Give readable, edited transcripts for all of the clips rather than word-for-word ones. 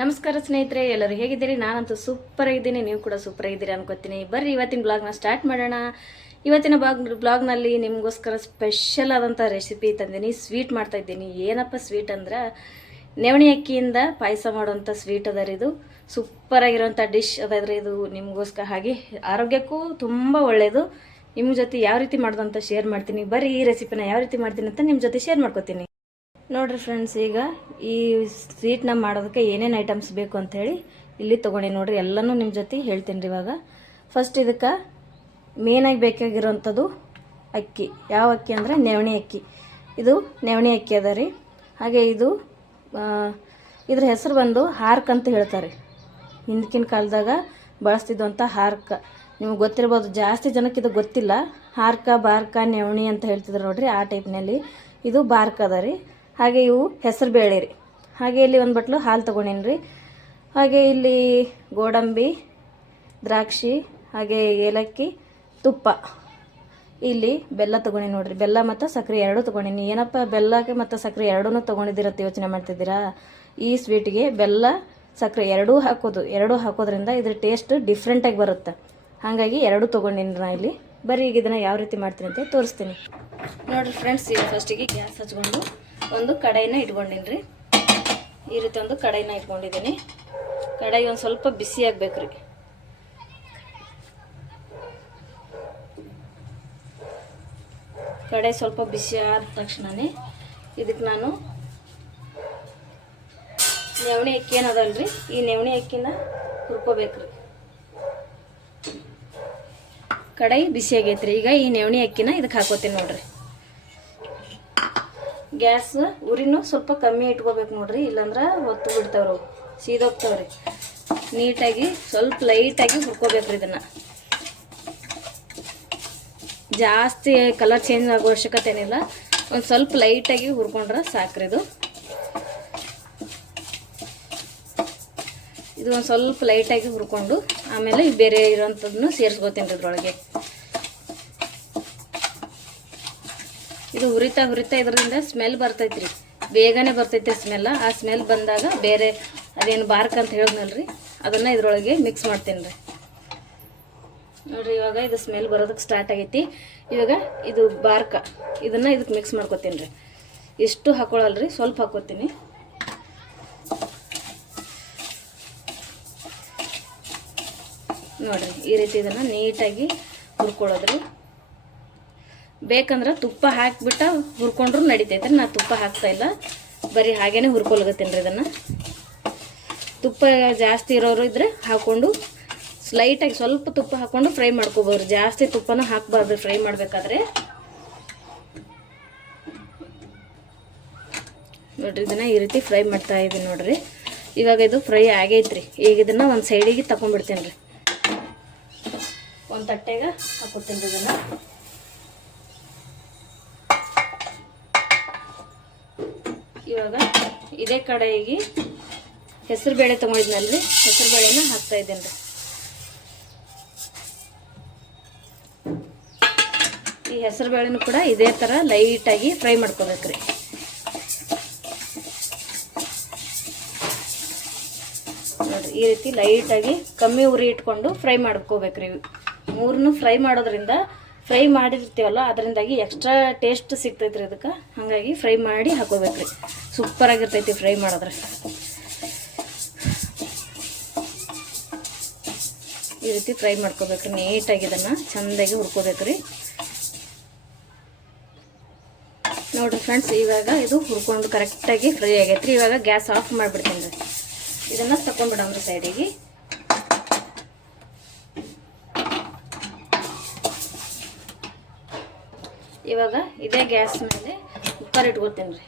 ನಮಸ್ಕಾರ ಸ್ನೇಹಿತರೆ, ಎಲ್ಲರೂ ಹೇಗಿದ್ದೀರಿ? ನಾನಂತೂ ಸೂಪರ್ ಆಗಿದ್ದೀನಿ, ನೀವು ಕೂಡ ಸೂಪರ್ ಆಗಿದ್ದೀರಿ ಅನ್ಕೋತೀನಿ. ಬರ್ರಿ ಇವತ್ತಿನ ಬ್ಲಾಗ್ನ ಸ್ಟಾರ್ಟ್ ಮಾಡೋಣ. ಇವತ್ತಿನ ಬ್ಲಾಗ್ನಲ್ಲಿ ನಿಮಗೋಸ್ಕರ ಸ್ಪೆಷಲ್ ಆದಂಥ ರೆಸಿಪಿ ತಂದೀನಿ. ಸ್ವೀಟ್ ಮಾಡ್ತಾ ಇದ್ದೀನಿ. ಏನಪ್ಪ ಸ್ವೀಟ್ ಅಂದ್ರೆ ನವಣೆ ಅಕ್ಕಿಯಿಂದ ಪಾಯಸ ಮಾಡುವಂಥ ಸ್ವೀಟ್ ಅದ ರೀ. ಇದು ಸೂಪರ್ ಆಗಿರೋಂಥ ಡಿಶ್ ಅದಾದ್ರೆ ಇದು ನಿಮಗೋಸ್ಕರ. ಹಾಗೆ ಆರೋಗ್ಯಕ್ಕೂ ತುಂಬ ಒಳ್ಳೆಯದು. ನಿಮ್ಮ ಜೊತೆ ಯಾವ ರೀತಿ ಮಾಡೋದಂತ ಶೇರ್ ಮಾಡ್ತೀನಿ. ಬರ್ರಿ ಈ ರೆಸಿಪಿನ ಯಾವ ರೀತಿ ಮಾಡ್ತೀನಿ ಅಂತ ನಿಮ್ಮ ಜೊತೆ ಶೇರ್ ಮಾಡ್ಕೋತೀನಿ. ನೋಡಿರಿ ಫ್ರೆಂಡ್ಸ್, ಈಗ ಈ ಸ್ವೀಟ್ನ ಮಾಡೋದಕ್ಕೆ ಏನೇನು ಐಟಮ್ಸ್ ಬೇಕು ಅಂಥೇಳಿ ಇಲ್ಲಿ ತೊಗೊಂಡು ನೋಡಿರಿ. ಎಲ್ಲನೂ ನಿಮ್ಮ ಜೊತೆ ಹೇಳ್ತೀನಿ ರೀ. ಇವಾಗ ಫಸ್ಟ್ ಇದಕ್ಕೆ ಮೇನಾಗಿ ಬೇಕಾಗಿರೋವಂಥದ್ದು ಅಕ್ಕಿ. ಯಾವ ಅಕ್ಕಿ ಅಂದರೆ ನವಣೆ ಅಕ್ಕಿ. ಇದು ನವಣೆ ಅಕ್ಕಿ ಅದ ರೀ. ಹಾಗೆ ಇದ್ರ ಹೆಸರು ಬಂದು ಹಾರ್ಕ್ ಅಂತ ಹೇಳ್ತಾರೆ. ಹಿಂದಕ್ಕಿನ ಕಾಲದಾಗ ಬಳಸ್ತಿದ್ದಂಥ ಹಾರ್ಕ. ನಿಮ್ಗೆ ಗೊತ್ತಿರ್ಬೋದು, ಜಾಸ್ತಿ ಜನಕ್ಕೆ ಇದು ಗೊತ್ತಿಲ್ಲ. ಹಾರ್ಕ, ಬಾರ್ಕ, ನವಣೆ ಅಂತ ಹೇಳ್ತಿದ್ರು ನೋಡಿರಿ, ಆ ಟೈಪ್ನಲ್ಲಿ ಇದು ಬಾರ್ಕ ಅದ ರೀ. ಹಾಗೆ ಇವು ಹೆಸರು ಬೇಳೆ ರೀ. ಹಾಗೆ ಇಲ್ಲಿ ಒಂದು ಬಟ್ಲು ಹಾಲು ತೊಗೊಂಡೀನಿ ರೀ. ಹಾಗೆ ಇಲ್ಲಿ ಗೋಡಂಬಿ, ದ್ರಾಕ್ಷಿ, ಹಾಗೆ ಏಲಕ್ಕಿ, ತುಪ್ಪ, ಇಲ್ಲಿ ಬೆಲ್ಲ ತೊಗೊಂಡಿನಿ ನೋಡಿರಿ. ಬೆಲ್ಲ ಮತ್ತು ಸಕ್ಕರೆ ಎರಡೂ ತೊಗೊಂಡಿನಿ. ಏನಪ್ಪ ಬೆಲ್ಲಕ್ಕೆ ಮತ್ತು ಸಕ್ಕರೆ ಎರಡೂ ತೊಗೊಂಡಿದ್ದೀರತ್ತ ಯೋಚನೆ ಮಾಡ್ತಿದ್ದೀರಾ? ಈ ಸ್ವೀಟಿಗೆ ಬೆಲ್ಲ ಸಕ್ಕರೆ ಎರಡೂ ಹಾಕೋದ್ರಿಂದ ಇದ್ರ ಟೇಸ್ಟ್ ಡಿಫ್ರೆಂಟಾಗಿ ಬರುತ್ತೆ. ಹಾಗಾಗಿ ಎರಡೂ ತೊಗೊಂಡಿನಿ ನಾ ಇಲ್ಲಿ. ಬರೀ ಈಗ ಇದನ್ನು ಯಾವ ರೀತಿ ಮಾಡ್ತೀನಿ ಅಂತ ತೋರಿಸ್ತೀನಿ ನೋಡಿರಿ ಫ್ರೆಂಡ್ಸ್. ಈಗ ಫಸ್ಟಿಗೆ ಗ್ಯಾಸ್ ಹಚ್ಕೊಂಡು ಒಂದು ಕಡಾಯಿನ ಇಟ್ಕೊಂಡಿನಿ ರೀ. ಈ ರೀತಿ ಒಂದು ಕಡಾಯಿನ ಇಟ್ಕೊಂಡಿದ್ದೀನಿ. ಕಡಾಯಿ ಒಂದು ಸ್ವಲ್ಪ ಬಿಸಿ ಆಗ್ಬೇಕು ರೀ. ಕಡಾಯಿ ಸ್ವಲ್ಪ ಬಿಸಿ ಆದ ತಕ್ಷಣನೇ ಇದಕ್ಕೆ ನಾನು ನವಣೆ ಅಕ್ಕಿ ಏನದಲ್ರಿ, ಈ ನವಣೆ ಅಕ್ಕಿನ ಹುರ್ಕೋಬೇಕು ರೀ. ಕಡಾಯಿ ಬಿಸಿ ಆಗೈತ್ರಿ. ಈಗ ಈ ನವಣೆ ಅಕ್ಕಿನ ಇದಕ್ಕೆ ಹಾಕೋತೀನಿ ನೋಡ್ರಿ. ಗ್ಯಾಸ್ ಉರಿನೂ ಸ್ವಲ್ಪ ಕಮ್ಮಿ ಇಟ್ಕೋಬೇಕು ನೋಡ್ರಿ, ಇಲ್ಲಾಂದ್ರೆ ಹೊತ್ತು ಬಿಡ್ತಾವ್ರಿ, ಸೀದೋಗ್ತಾವ್ರಿ. ನೀಟಾಗಿ ಸ್ವಲ್ಪ ಲೈಟಾಗಿ ಹುರ್ಕೋಬೇಕ್ರಿ. ಇದನ್ನು ಜಾಸ್ತಿ ಕಲರ್ ಚೇಂಜ್ ಆಗೋ ಅವಶ್ಯಕತೆ ಏನಿಲ್ಲ. ಒಂದು ಸ್ವಲ್ಪ ಲೈಟಾಗಿ ಹುರ್ಕೊಂಡ್ರೆ ಸಾಕ್ರಿ. ಇದು ಒಂದು ಸ್ವಲ್ಪ ಲೈಟಾಗಿ ಹುರ್ಕೊಂಡು ಆಮೇಲೆ ಬೇರೆ ಇರೋಂಥದ್ದನ್ನು ಸೇರಿಸ್ಕೋತೀನಿ ರೀ ಇದ್ರೊಳಗೆ. ಇದು ಹುರಿತಾ ಇದರಿಂದ ಸ್ಮೆಲ್ ಬರ್ತೈತ್ರಿ, ಬೇಗನೆ ಬರ್ತೈತೆ ಸ್ಮೆಲ್ಲ. ಆ ಸ್ಮೆಲ್ ಬಂದಾಗ ಬೇರೆ ಅದೇನು ಬಾರ್ಕ್ ಅಂತ ಹೇಳಿದ್ನಲ್ರಿ, ಅದನ್ನು ಇದ್ರೊಳಗೆ ಮಿಕ್ಸ್ ಮಾಡ್ತೀನಿ ರೀ. ನೋಡಿರಿ, ಇವಾಗ ಇದು ಸ್ಮೆಲ್ ಬರೋದಕ್ಕೆ ಸ್ಟಾರ್ಟ್ ಆಗೈತಿ. ಇವಾಗ ಇದು ಬಾರ್ಕ, ಇದನ್ನು ಇದಕ್ಕೆ ಮಿಕ್ಸ್ ಮಾಡ್ಕೊತೀನಿ ರೀ. ಇಷ್ಟು ಹಾಕೊಳ್ಳಲ್ರಿ, ಸ್ವಲ್ಪ ಹಾಕೋತೀನಿ. ನೋಡಿರಿ, ಈ ರೀತಿ ಇದನ್ನು ನೀಟಾಗಿ ಹುರ್ಕೊಳ್ಳೋದ್ರಿ. ಬೇಕಂದ್ರೆ ತುಪ್ಪ ಹಾಕಿಬಿಟ್ಟು ಹುರ್ಕೊಂಡ್ರು ನಡಿತೈತೆ. ನಾನು ತುಪ್ಪ ಹಾಕ್ತಾಯಿಲ್ಲ, ಬರೀ ಹಾಗೇ ಹುರ್ಕೊಳ್ಗತ್ತೀನಿ ರೀ. ಇದನ್ನು ತುಪ್ಪ ಜಾಸ್ತಿ ಇರೋರು ಇದ್ದರೆ ಹಾಕ್ಕೊಂಡು ಲೈಟಾಗಿ ಸ್ವಲ್ಪ ತುಪ್ಪ ಹಾಕ್ಕೊಂಡು ಫ್ರೈ ಮಾಡ್ಕೋಬೋದು. ಜಾಸ್ತಿ ತುಪ್ಪನ ಹಾಕಬಾರ್ದು ಫ್ರೈ ಮಾಡಬೇಕಾದ್ರೆ. ನೋಡಿರಿ, ಇದನ್ನು ಈ ರೀತಿ ಫ್ರೈ ಮಾಡ್ತಾ ಇದ್ದೀನಿ ನೋಡಿರಿ. ಇವಾಗ ಇದು ಫ್ರೈ ಆಗೈತ್ರಿ. ಈಗ ಇದನ್ನು ಒಂದು ಸೈಡಿಗೆ ತಗೊಂಡ್ಬಿಡ್ತೀನಿ ರೀ. ಒಂದು ತಟ್ಟೆಗೆ ಹಾಕೋತೀನಿ ರೀ ಇದನ್ನು. ಇವಾಗ ಇದೇ ಕಡೆಗೆ ಹೆಸರು ಬೇಳೆ ತೊಗೊಂಡಿದ್ನಲ್ರಿ, ಹೆಸರು ಬೇಳೆನ ಹಾಕ್ತಾ ಇದ್ದೇನೆ ರೀ. ಈ ಹೆಸರು ಬೇಳೆನೂ ಕೂಡ ಇದೇ ಥರ ಲೈಟಾಗಿ ಫ್ರೈ ಮಾಡ್ಕೋಬೇಕ್ರಿ. ನೋಡಿರಿ, ಈ ರೀತಿ ಲೈಟಾಗಿ ಕಮ್ಮಿ ಉರಿ ಇಟ್ಕೊಂಡು ಫ್ರೈ ಮಾಡ್ಕೋಬೇಕ್ರಿ. ಮೂರನ್ನು ಫ್ರೈ ಮಾಡೋದ್ರಿಂದ, ಫ್ರೈ ಮಾಡಿರ್ತೀವಲ್ಲ ಅದರಿಂದಾಗಿ ಎಕ್ಸ್ಟ್ರಾ ಟೇಸ್ಟ್ ಸಿಗ್ತೈತ್ರಿ ಇದಕ್ಕೆ. ಹಾಗಾಗಿ ಫ್ರೈ ಮಾಡಿ ಹಾಕೋಬೇಕ್ರಿ. ಸೂಪರಾಗಿರ್ತೈತಿ ಫ್ರೈ ಮಾಡಿದ್ರೆ. ಈ ರೀತಿ ಫ್ರೈ ಮಾಡ್ಕೋಬೇಕ್ರಿ. ನೀಟಾಗಿ ಇದನ್ನು ಚೆಂದಾಗಿ ಹುರ್ಕೋಬೇಕ್ರಿ. ನೋಡಿರಿ ಫ್ರೆಂಡ್ಸ್, ಇವಾಗ ಇದು ಹುರ್ಕೊಂಡು ಕರೆಕ್ಟಾಗಿ ಫ್ರೈ ಆಗೈತ್ರಿ. ಇವಾಗ ಗ್ಯಾಸ್ ಆಫ್ ಮಾಡಿಬಿಡ್ತೀನಿ ರೀ. ಇದನ್ನು ತಗೊಂಡ್ಬಿಡಮ್ರಿ ಸೈಡಿಗೆ. ಇವಾಗ ಇದೇ ಗ್ಯಾಸ್ ಮೇಲೆ ಕುಕ್ಕರ್ ಇಟ್ಕೊತೀನಿ ರೀ.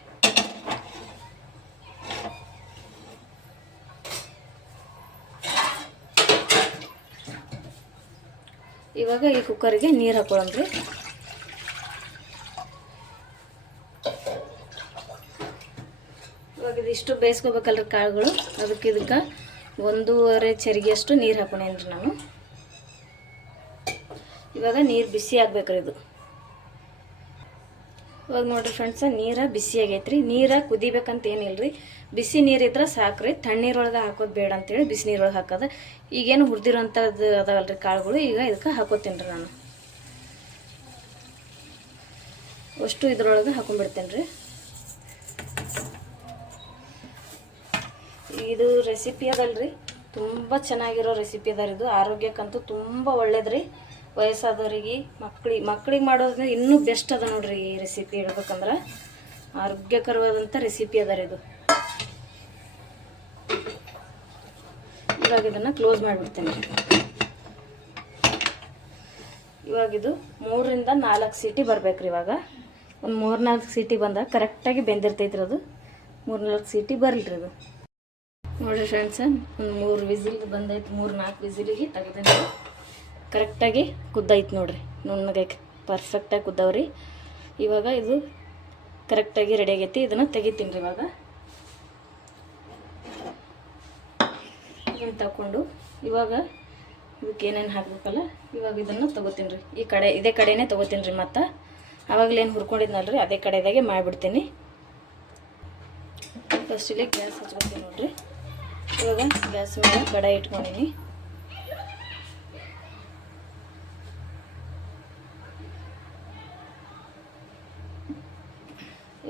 ಇವಾಗ ಈ ಕುಕ್ಕರಿಗೆ ನೀರು ಹಾಕೊಳ್ಳೋಣ್ರಿ. ಇವಾಗ ಇದಿಷ್ಟು ಬೇಯಿಸ್ಕೋಬೇಕಲ್ರಿ ಕಾಳುಗಳು. ಇದಕ್ಕೆ 1.5 ಚರಿಗೆಯಷ್ಟು ನೀರು ಹಾಕೊಂಡೇನ್ರಿ ನಾನು. ಇವಾಗ ನೀರು ಬಿಸಿ ಆಗ್ಬೇಕ್ರಿ. ಇದು ಇವಾಗ ನೋಡಿರಿ ಫ್ರೆಂಡ್ಸ, ನೀರು ಬಿಸಿ ಆಗೈತ್ರಿ. ನೀರು ಕುದಿಬೇಕಂತ ಏನಿಲ್ರಿ, ಬಿಸಿ ನೀರಿದ್ರೆ ಸಾಕ್ರಿ. ತಣ್ಣೀರೊಳಗೆ ಹಾಕೋದು ಬೇಡ ಅಂತೇಳಿ ಬಿಸಿ ನೀರೊಳಗೆ ಹಾಕೋದು. ಈಗೇನು ಹುರಿದಿರೋಂಥದ್ದು ಅದಾವಲ್ರಿ ಕಾಳುಗಳು, ಈಗ ಇದಕ್ಕೆ ಹಾಕೋತೀನಿ ರೀ ನಾನು. ಅಷ್ಟು ಇದ್ರೊಳಗೆ ಹಾಕೊಂಡ್ಬಿಡ್ತೇನೆ ರೀ. ಇದು ರೆಸಿಪಿ ಅದಲ್ರಿ, ತುಂಬ ಚೆನ್ನಾಗಿರೋ ರೆಸಿಪಿ ಅದ. ಇದು ಆರೋಗ್ಯಕ್ಕಂತೂ ತುಂಬ ಒಳ್ಳೇದ್ರಿ. ವಯಸ್ಸಾದವರಿಗೆ, ಮಕ್ಳಿಗೆ ಮಾಡೋದ್ರಿಂದ ಇನ್ನೂ ಬೆಸ್ಟ್ ಅದ ನೋಡ್ರಿ. ಈ ರೆಸಿಪಿ ಹೇಳ್ಬೇಕಂದ್ರೆ ಆರೋಗ್ಯಕರವಾದಂಥ ರೆಸಿಪಿ ಅದ ರೀ ಇದು. ಇವಾಗ ಇದನ್ನು ಕ್ಲೋಸ್ ಮಾಡಿಬಿಡ್ತೇನೆ. ಇವಾಗ ಇದು 3 ರಿಂದ 4 ಸೀಟಿ ಬರ್ಬೇಕ್ರಿ. ಇವಾಗ ಒಂದು 3-4 ಸೀಟಿ ಬಂದಾಗ ಕರೆಕ್ಟಾಗಿ ಬೆಂದಿರ್ತೈತ್ರಿ ಅದು. 3-4 ಸೀಟಿ ಬರಲ್ರಿ ಇದು. ನೋಡಿರಿ ಫ್ರೆಂಡ್ಸ, ಒಂದು 3 ವಿಸಿಲ್ ಬಂದೈತೆ. 3-4 ವಿಸಿಲಿಗೆ ತೆಗೆದೇನೆ. ಕರೆಕ್ಟಾಗಿ ಕುದ್ದೈತೆ ನೋಡ್ರಿ, ನುಣ್ಣಗೆ ಪರ್ಫೆಕ್ಟಾಗಿ ಕುದ್ದವ್ರಿ. ಇವಾಗ ಇದು ಕರೆಕ್ಟಾಗಿ ರೆಡಿ ಆಗೈತಿ. ಇದನ್ನು ತೆಗಿತೀನಿ ರೀ. ಇವಾಗ ಇದನ್ನು ತಗೊಂಡು ಇವಾಗ ಇದಕ್ಕೆ ಏನೇನು ಹಾಕ್ಬೇಕಲ್ಲ, ಇವಾಗ ಇದನ್ನು ತೊಗೋತೀನಿ ರೀ. ಇದೇ ಕಡೆನೇ ತೊಗೋತೀನಿ ರೀ. ಮತ್ತು ಆವಾಗಲೇನು ಹುರ್ಕೊಂಡಿದ್ನಲ್ರಿ ಅದೇ ಕಡೆದಾಗೆ ಮಾಡಿಬಿಡ್ತೀನಿ. ಫಸ್ಟಿಗೆ ಗ್ಯಾಸ್ ಹಚ್ಕೊತೀನಿ ನೋಡ್ರಿ. ಇವಾಗ ಗ್ಯಾಸ್ ಮೇಲೆ ಕಡಾಯಿ ಇಟ್ಕೊಂಡಿನಿ.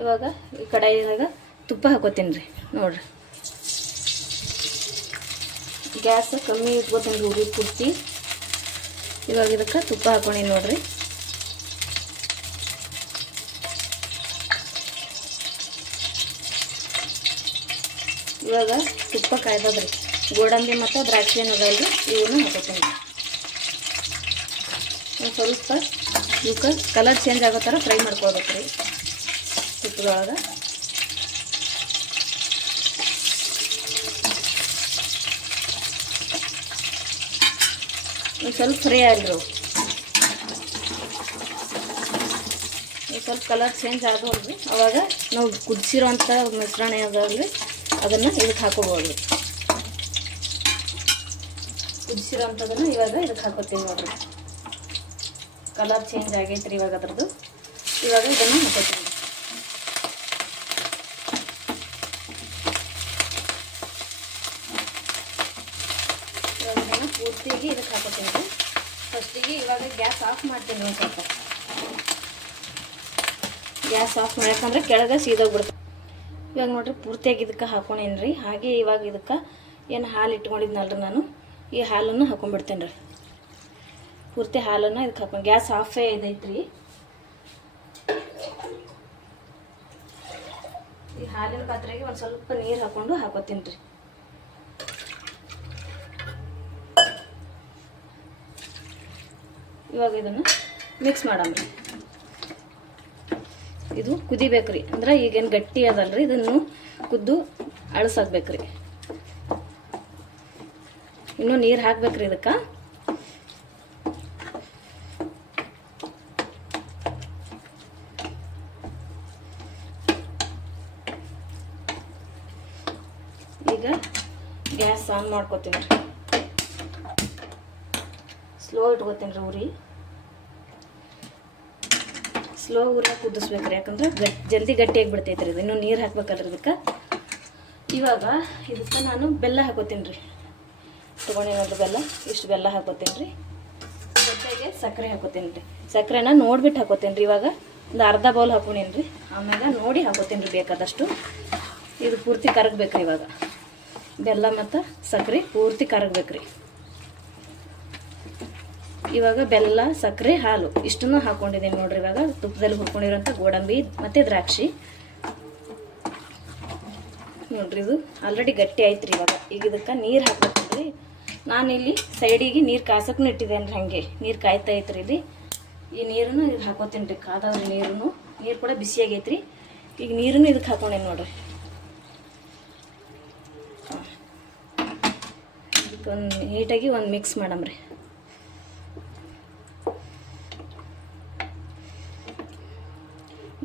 ಇವಾಗ ಈ ಕಡಾಯಿದಾಗ ತುಪ್ಪ ಹಾಕೋತೀನಿ ರೀ. ನೋಡ್ರಿ, ಗ್ಯಾಸ್ ಕಮ್ಮಿ ಇಟ್ಕೋತೀನಿ ರೀ, ಪೂರ್ತಿ. ಇವಾಗ ಇದಕ್ಕೆ ತುಪ್ಪ ಹಾಕೊಂಡಿನಿ ನೋಡ್ರಿ. ಇವಾಗ ತುಪ್ಪ ಕಾಯ್ದದ್ರಿ. ಗೋಡಂಬಿ ಮತ್ತು ದ್ರಾಕ್ಷಿ ಏನದಲ್ರಿ, ಇವನ್ನ ಹಾಕೋತೀನಿ. ಒಂದು ಸ್ವಲ್ಪ ಇವಕ್ಕೆ ಕಲರ್ ಚೇಂಜ್ ಆಗೋ ಥರ ಫ್ರೈ ಮಾಡ್ಕೊಳ್ಬೇಕು ರೀ ತುಪ್ಪದೊಳಗೆ. ಒಂದು ಸ್ವಲ್ಪ ಫ್ರೈ ಆಗಲಿ. ಸ್ವಲ್ಪ ಕಲರ್ ಚೇಂಜ್ ಆಗೋಲ್ರಿ, ಅವಾಗ ನಾವು ಕುದಿಸಿರೋಂಥ ಮಿಶ್ರಣ ಅದಲ್ರಿ ಅದನ್ನು ಇದಕ್ಕೆ ಹಾಕೋಬೋದು. ಕುದಿಸಿರೋಂಥದನ್ನು ಇವಾಗ ಇದಕ್ಕೆ ಹಾಕೋತೀವಿ ನೋಡ್ರಿ. ಕಲರ್ ಚೇಂಜ್ ಆಗೈತ್ರಿ ಇವಾಗ ಅದ್ರದ್ದು. ಇವಾಗ ಇದನ್ನು ಹಾಕೋತೀವಿ. ಇವಾಗ ಇದನ್ನು ಪೂರ್ತಿಯಾಗಿ ಇದಕ್ಕೆ ಹಾಕೋತೀನಿ ರೀ. ಫಸ್ಟಿಗೆ ಇವಾಗ ಗ್ಯಾಸ್ ಆಫ್ ಮಾಡ್ತೀನಿ ಒಂದು ಸ್ವಲ್ಪ. ಗ್ಯಾಸ್ ಆಫ್ ಮಾಡ್ಬೇಕಂದ್ರೆ ಕೆಳಗೆ ಸೀದೋಗ್ಬಿಡ್ತೀನಿ. ಇವಾಗ ನೋಡ್ರಿ ಪೂರ್ತಿಯಾಗಿ ಇದಕ್ಕೆ ಹಾಕೊಂಡೇನಿ ರೀ. ಹಾಗೆ ಇವಾಗ ಇದಕ್ಕೆ ಏನು ಹಾಲು ಇಟ್ಕೊಂಡಿದ್ನಲ್ರಿ ನಾನು, ಈ ಹಾಲನ್ನು ಹಾಕೊಂಡ್ಬಿಡ್ತೇನೆ ರೀ. ಪೂರ್ತಿ ಹಾಲನ್ನು ಇದಕ್ಕೆ ಹಾಕೊಂಡು ಗ್ಯಾಸ್ ಆಫೇ ಇದೈತ್ರಿ. ಈ ಹಾಲಿನ ಪಾತ್ರೆಗೆ ಒಂದು ಸ್ವಲ್ಪ ನೀರು ಹಾಕೊಂಡು ಹಾಕೋತೀನಿ ರೀ. ಇವಾಗ ಇದನ್ನು ಮಿಕ್ಸ್ ಮಾಡಮ್ರಿ. ಇದು ಕುದಿಬೇಕ್ರಿ. ಅಂದ್ರೆ ಈಗೇನು ಗಟ್ಟಿ ಅದಲ್ರಿ, ಇದನ್ನು ಕುದ್ದು ಅಳಸಾಕ್ಬೇಕ್ರಿ. ಇನ್ನೂ ನೀರು ಹಾಕ್ಬೇಕ್ರಿ ಇದಕ್ಕೆ. ಈಗ ಗ್ಯಾಸ್ ಆನ್ ಮಾಡ್ಕೋತೀನಿ ರೀ. ಸ್ಲೋ ಇಟ್ಕೋತೀನಿ ರೀ ಉರಿ. ಸ್ಲೋ ಉರಿಯಾಗಿ ಕುದಿಸ್ಬೇಕ್ರಿ, ಯಾಕಂದ್ರೆ ಜಲ್ದಿ ಗಟ್ಟಿಯಾಗಿ ಬಿಡ್ತೈತ್ರಿ ಇದು. ಇನ್ನೂ ನೀರು ಹಾಕ್ಬೇಕಲ್ರಿ ಇದಕ್ಕೆ. ಇವಾಗ ಇದಕ್ಕೆ ನಾನು ಬೆಲ್ಲ ಹಾಕೋತೀನಿ ರೀ. ತೊಗೊಂಡಿರೋದು ಬೆಲ್ಲ, ಇಷ್ಟು ಬೆಲ್ಲ ಹಾಕೋತೀನಿ ರೀ. ಜೊತೆಗೆ ಸಕ್ಕರೆ ಹಾಕೋತೀನಿ ರೀ. ಸಕ್ಕರೆನ ನೋಡ್ಬಿಟ್ಟು ಹಾಕೋತೀನಿ ರೀ. ಇವಾಗ ಒಂದು ಅರ್ಧ ಬೌಲ್ ಹಾಕೊಂಡೀನಿ ರೀ. ಆಮೇಲೆ ನೋಡಿ ಹಾಕೋತೀನಿ ರೀ ಬೇಕಾದಷ್ಟು. ಇದು ಪೂರ್ತಿ ಕರಗಬೇಕ್ರಿ. ಇವಾಗ ಬೆಲ್ಲ ಮತ್ತು ಸಕ್ಕರೆ ಪೂರ್ತಿ ಕರಗಬೇಕ್ರಿ. ಇವಾಗ ಬೆಲ್ಲ, ಸಕ್ಕರೆ, ಹಾಲು ಇಷ್ಟನ್ನು ಹಾಕ್ಕೊಂಡಿದ್ದೀನಿ ನೋಡ್ರಿ. ಇವಾಗ ತುಪ್ಪದಲ್ಲಿ ಹುರ್ಕೊಂಡಿರೋಂಥ ಗೋಡಂಬಿ ಮತ್ತು ದ್ರಾಕ್ಷಿ ನೋಡ್ರಿ. ಇದು ಆಲ್ರೆಡಿ ಗಟ್ಟಿ ಆಯ್ತು ರೀ. ಈಗ ಇದಕ್ಕೆ ನೀರು ಹಾಕ್ಬೇಕಲ್ರಿ. ನಾನಿಲ್ಲಿ ಸೈಡಿಗೆ ನೀರು ಕಾಸಕ್ಕೂ ಇಟ್ಟಿದ್ದೇನೆ ರೀ. ಹಾಗೆ ನೀರು ಕಾಯ್ತಾ ಐತ್ರಿ ಇಲ್ಲಿ. ಈ ನೀರನ್ನು ಇದಕ್ಕೆ ಹಾಕೋತೀನಿ ರೀ. ಕಾದವ್ರಿ ನೀರು ಕೂಡ ಬಿಸಿಯಾಗೈತೆ ರೀ. ಈಗ ನೀರನ್ನು ಇದಕ್ಕೆ ಹಾಕೊಂಡೇನಿ ನೋಡ್ರಿ. ಇದಕ್ಕೆ ಒಂದು ನೀಟಾಗಿ ಒಂದು ಮಿಕ್ಸ್ ಮಾಡಮ್ರಿ.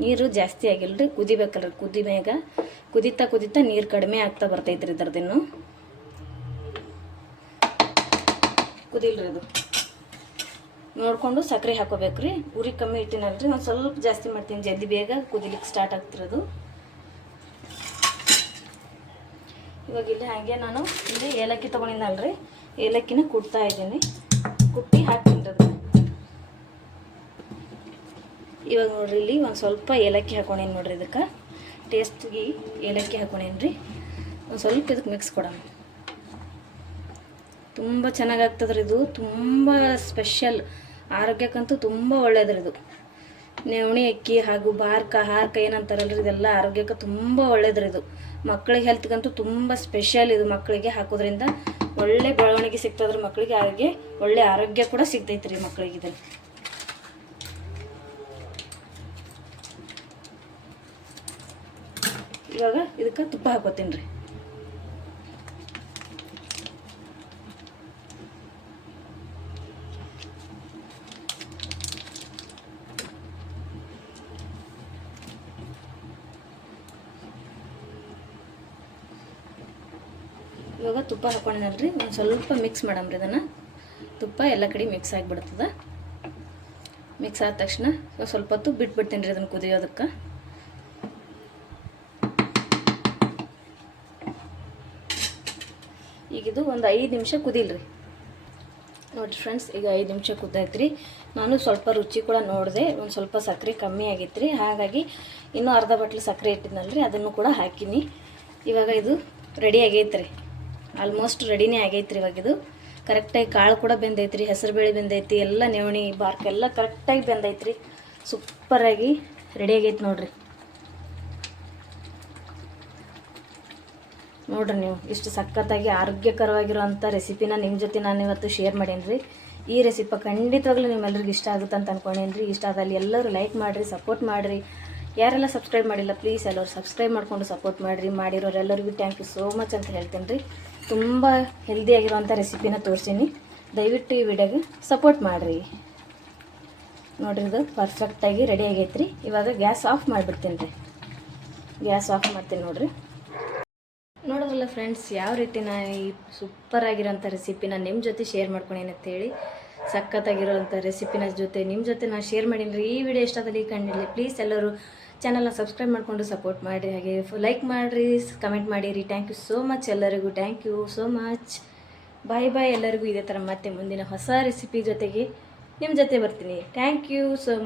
ನೀರು ಜಾಸ್ತಿ ಆಗಿಲ್ಲರಿ, ಕುದಿಬೇಕಲ್ರಿ. ಕುದಿತಾ ನೀರು ಕಡಿಮೆ ಆಗ್ತಾ ಬರ್ತೈತ್ರಿ. ಇದ್ರದಿನ್ನು ಕುದಿಲ್ರಿ ಇದು. ನೋಡಿಕೊಂಡು ಸಕ್ಕರೆ ಹಾಕೋಬೇಕು ರೀ. ಉರಿ ಕಮ್ಮಿ ಇಟ್ಟಿನಲ್ರಿ, ನಾನು ಸ್ವಲ್ಪ ಜಾಸ್ತಿ ಮಾಡ್ತೀನಿ, ಜಲ್ದಿ ಬೇಗ ಕುದಿಲಿಕ್ಕೆ ಸ್ಟಾರ್ಟ್ ಆಗ್ತಿರೋದು. ಇವಾಗ ಇಲ್ಲಿ ಹಾಗೆ ನಾನು ಇಲ್ಲಿ ಏಲಕ್ಕಿ ತೊಗೊಂಡಿದ್ದಲ್ರಿ, ಏಲಕ್ಕಿನ ಕುಟ್ತಾ ಇದ್ದೀನಿ, ಕುಟ್ಟಿ ಹಾಕ್ತೀನಿ ಅದು. ಇವಾಗ ನೋಡ್ರಿ ಇಲ್ಲಿ ಒಂದು ಸ್ವಲ್ಪ ಏಲಕ್ಕಿ ಹಾಕೊಂಡೇನಿ ನೋಡ್ರಿ, ಇದಕ್ಕೆ ಟೇಸ್ಟ್ಗೆ ಏಲಕ್ಕಿ ಹಾಕೊಂಡೇನಿ ರೀ. ಒಂದು ಸ್ವಲ್ಪ ಇದಕ್ಕೆ ಮಿಕ್ಸ್ ಕೊಡೋಣ. ತುಂಬ ಚೆನ್ನಾಗಾಗ್ತದ್ರಿ ಇದು, ತುಂಬ ಸ್ಪೆಷಲ್, ಆರೋಗ್ಯಕ್ಕಂತೂ ತುಂಬ ಒಳ್ಳೇದ್ರಿ ಇದು. ನವಣೆ ಅಕ್ಕಿ ಹಾಗೂ ಹಾರ್ಕ ಏನಂತಾರಲ್ರಿ, ಇದೆಲ್ಲ ಆರೋಗ್ಯಕ್ಕೆ ತುಂಬ ಒಳ್ಳೇದ್ರಿ ಇದು. ಮಕ್ಕಳಿಗೆ ಹೆಲ್ತ್ಗಂತೂ ತುಂಬ ಸ್ಪೆಷಲ್ ಇದು. ಮಕ್ಕಳಿಗೆ ಹಾಕೋದ್ರಿಂದ ಒಳ್ಳೆ ಬೆಳವಣಿಗೆ ಸಿಗ್ತದ್ರಿ ಮಕ್ಕಳಿಗೆ, ಹಾಗೆ ಒಳ್ಳೆ ಆರೋಗ್ಯ ಕೂಡ ಸಿಗ್ತೈತ್ರಿ ಮಕ್ಕಳಿಗೆ ಇದು. ಇವಾಗ ಇದಕ್ಕೆ ತುಪ್ಪ ಹಾಕೋತೀನಿ ರೀ. ಇವಾಗ ತುಪ್ಪ ಹಾಕೊಂಡೇನಲ್ರಿ, ಒಂದು ಸ್ವಲ್ಪ ಮಿಕ್ಸ್ ಮಾಡಮ್ರಿ ಇದನ್ನು. ತುಪ್ಪ ಎಲ್ಲ ಕಡೆ ಮಿಕ್ಸ್ ಆಗಿಬಿಡ್ತದೆ. ಮಿಕ್ಸ್ ಆದ ತಕ್ಷಣ ಸ್ವಲ್ಪ ಹೊತ್ತು ಬಿಟ್ಬಿಡ್ತೀನಿ ರೀ ಅದನ್ನು ಕುದಿಯೋದಕ್ಕೆ. ಈಗಿದು ಒಂದು 5 ನಿಮಿಷ ಕುದಿಲ್ರಿ. ನೋಡಿರಿ ಫ್ರೆಂಡ್ಸ್, ಈಗ 5 ನಿಮಿಷ ಕುದ್ದೈತ್ರಿ. ನಾನು ಸ್ವಲ್ಪ ರುಚಿ ಕೂಡ ನೋಡಿದೆ, ಒಂದು ಸ್ವಲ್ಪ ಸಕ್ಕರೆ ಕಮ್ಮಿ ಆಗಿತ್ತು ರೀ, ಹಾಗಾಗಿ ಇನ್ನೂ ಅರ್ಧ ಬಟ್ಲು ಸಕ್ಕರೆ ಇಟ್ಟಿದ್ನಲ್ರಿ, ಅದನ್ನು ಕೂಡ ಹಾಕಿನಿ. ಇವಾಗ ಇದು ರೆಡಿ ಆಗೈತ್ರಿ, ಆಲ್ಮೋಸ್ಟ್ ರೆಡಿನೇ ಆಗೈತ್ರಿ. ಇವಾಗ ಇದು ಕರೆಕ್ಟಾಗಿ ಕಾಳು ಕೂಡ ಬೆಂದೈತ್ರಿ, ಹೆಸರುಬೇಳೆ ಬೆಂದೈತಿ, ಎಲ್ಲ ನವಣೆ ಬಾರ್ಕ್ ಎಲ್ಲ ಕರೆಕ್ಟಾಗಿ ಬೆಂದೈತ್ರಿ. ಸೂಪರಾಗಿ ರೆಡಿ ಆಗೈತೆ ನೋಡ್ರಿ. ನೋಡ್ರಿ ನೀವು, ಇಷ್ಟು ಸಖತ್ತಾಗಿ ಆರೋಗ್ಯಕರವಾಗಿರುವಂಥ ರೆಸಿಪಿನ ನಿಮ್ಮ ಜೊತೆ ನಾನು ಇವತ್ತು ಶೇರ್ ಮಾಡೇನಿ ರೀ. ಈ ರೆಸಿಪಿ ಖಂಡಿತವಾಗ್ಲೂ ನಿಮ್ಮೆಲ್ಲರಿಗೂ ಇಷ್ಟ ಆಗುತ್ತೆ ಅಂತ ಅಂದ್ಕೊಂಡೇನಿ ರೀ. ಇಷ್ಟ ಆದಲ್ಲಿ ಎಲ್ಲರೂ ಲೈಕ್ ಮಾಡಿರಿ, ಸಪೋರ್ಟ್ ಮಾಡಿರಿ. ಯಾರೆಲ್ಲ ಸಬ್ಸ್ಕ್ರೈಬ್ ಮಾಡಿಲ್ಲ ಪ್ಲೀಸ್ ಎಲ್ಲರೂ ಸಬ್ಸ್ಕ್ರೈಬ್ ಮಾಡಿಕೊಂಡು ಸಪೋರ್ಟ್ ಮಾಡಿರಿ. ಮಾಡಿರೋರೆಲ್ಲರಿಗೂ ಥ್ಯಾಂಕ್ ಯು ಸೋ ಮಚ್ ಅಂತ ಹೇಳ್ತೀನಿ ರೀ. ತುಂಬ ಹೆಲ್ದಿಯಾಗಿರುವಂಥ ರೆಸಿಪಿನ ತೋರಿಸೀನಿ, ದಯವಿಟ್ಟು ಈ ವಿಡಿಯೋಗೆ ಸಪೋರ್ಟ್ ಮಾಡಿರಿ. ನೋಡಿರಿ ಇದು ಪರ್ಫೆಕ್ಟಾಗಿ ರೆಡಿ ಆಗೈತೆ ರೀ. ಇವಾಗ ಗ್ಯಾಸ್ ಆಫ್ ಮಾಡಿಬಿಡ್ತೀನಿ ರೀ. ಗ್ಯಾಸ್ ಆಫ್ ಮಾಡ್ತೀನಿ ನೋಡಿರಿ. ನೋಡಿದ್ರಲ್ಲ ಫ್ರೆಂಡ್ಸ್, ಯಾವ ರೀತಿ ನಾನು ಈ ಸೂಪರಾಗಿರೋಂಥ ರೆಸಿಪಿನ ನಿಮ್ಮ ಜೊತೆ ಶೇರ್ ಮಾಡ್ಕೊಂಡೇನಂತೇಳಿ. ಸಖತ್ತಾಗಿರೋಂಥ ರೆಸಿಪಿನ ಜೊತೆ ನಿಮ್ಮ ಜೊತೆ ನಾನು ಶೇರ್ ಮಾಡೀನಿ ರೀ. ಈ ವಿಡಿಯೋ ಇಷ್ಟದಲ್ಲಿ ಕಂಡಿರಲಿ ಪ್ಲೀಸ್ ಎಲ್ಲರೂ ಚಾನಲ್ನ ಸಬ್ಸ್ಕ್ರೈಬ್ ಮಾಡಿಕೊಂಡು ಸಪೋರ್ಟ್ ಮಾಡಿರಿ, ಹಾಗೆ ಲೈಕ್ ಮಾಡಿರಿ, ಕಮೆಂಟ್ ಮಾಡಿರಿ. ಥ್ಯಾಂಕ್ ಯು ಸೋ ಮಚ್ ಎಲ್ಲರಿಗೂ, ಥ್ಯಾಂಕ್ ಯು ಸೋ ಮಚ್. ಬಾಯ್ ಬಾಯ್ ಎಲ್ಲರಿಗೂ. ಇದೇ ಥರ ಮತ್ತೆ ಮುಂದಿನ ಹೊಸ ರೆಸಿಪಿ ಜೊತೆಗೆ ನಿಮ್ಮ ಜೊತೆ ಬರ್ತೀನಿ. Thank you so much.